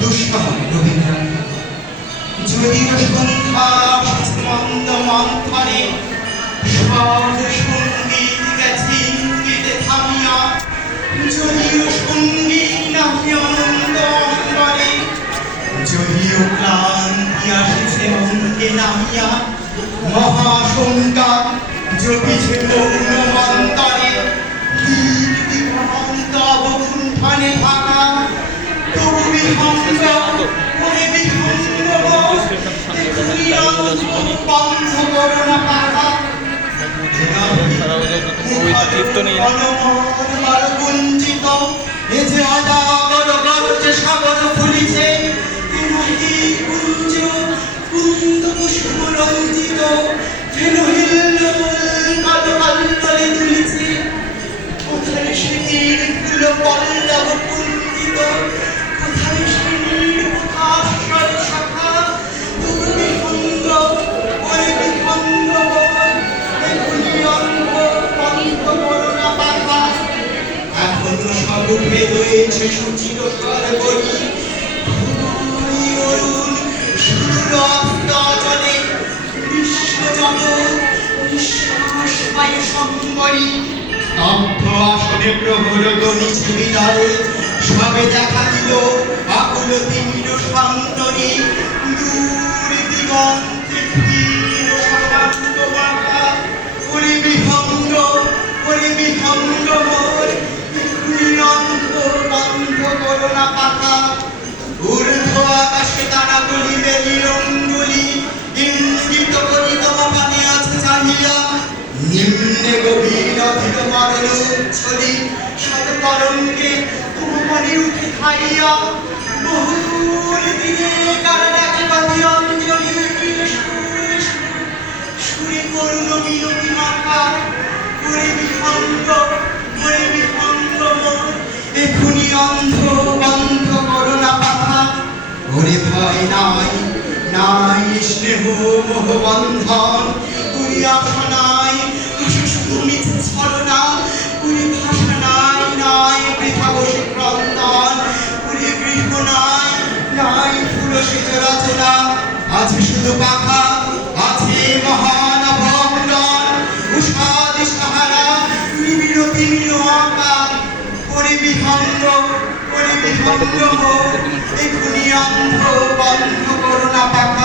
দুঃসহ রবীন্দ্রনাথ। যদিও সন্ধ্যা মন্দ মন্থরে সব সঙ্গীত গেছে ইঙ্গিতে থামিয়া, যদিও সঙ্গীত নাহি অনন্ত অন্তরে, যদিও ক্লান্তি আসিছে মনকে নামিয়া, মহাশঙ্কা জপিছে গৌণ মন্তরে, দিগন্ত অবগুণ্ঠনে ঢাকা, তবু বিহঙ্গ মনে বিহঙ্গ বন্ধ করো না পাখা। বঞ্চিত এ যে অজাগর গর্জে সাগর ফুলিছে, কুঞ্জ কুন্দ কুসুম রঞ্জিত কালে তুলিছে, কোথায় সে তীর ফুল পল্লব কুঞ্চিত, কোথায় সে নির্মুখাশ্রয় শাখা, তুমি বিহঙ্গ ওরে বিহঙ্গ এখনি অঙ্গ বন্ধ করো না পাখা। এখনো সব উঠে রয়েছে সুচির সর্বরি, অরুণ সুর অস্তজলে বিশ্বজগৎ নিঃশ্বাস পায় সম্বরি। স্তব্ধ আসনে প্রহর গণিছে বিদায়, সবে দেখা দিল আকুল তিমির শান্তরি, দূর দিগন্তে ক্ষীণ শান্ত বাঁকা, ওরে বিহঙ্গ মোর এখনি অন্ত বন্ধ করো না পাখা। ঊর্ধ্ব আকাশে তারা বলিবে নিরঙ্গুলি, ইঙ্গিত করি তব পানে আছে চাহিয়া, নিম্নে গভীর অধীর মরণ ছড়ি, সব তরঙ্গে তোমারি উঠে খাইয়া, বহুদূর দিনে কার ডাকে বাঁধি অঞ্জলি, সুরে করুণ মিনতি মাখা, ওরে বিহঙ্গ মোর এখনি অন্ধ বন্ধ করো না পাখা। ওরে ভয় নাই স্নেহ মোহ বন্ধন, ওরে আশা নাই শুধু মিছে ছলনা, ওরে ভাষা নাই বৃথা বসে ক্রন্দন, ওরে গৃহ নাই ফুল সেজ রচনা, আছে শুধু পাখা, আছে মহান ভগ্নন, উষাদ সাহারা নিবিড় তিমির আঁকা, ওরে বিহঙ্গ মোর এখনি অন্ধ বন্ধ করো না পাখা।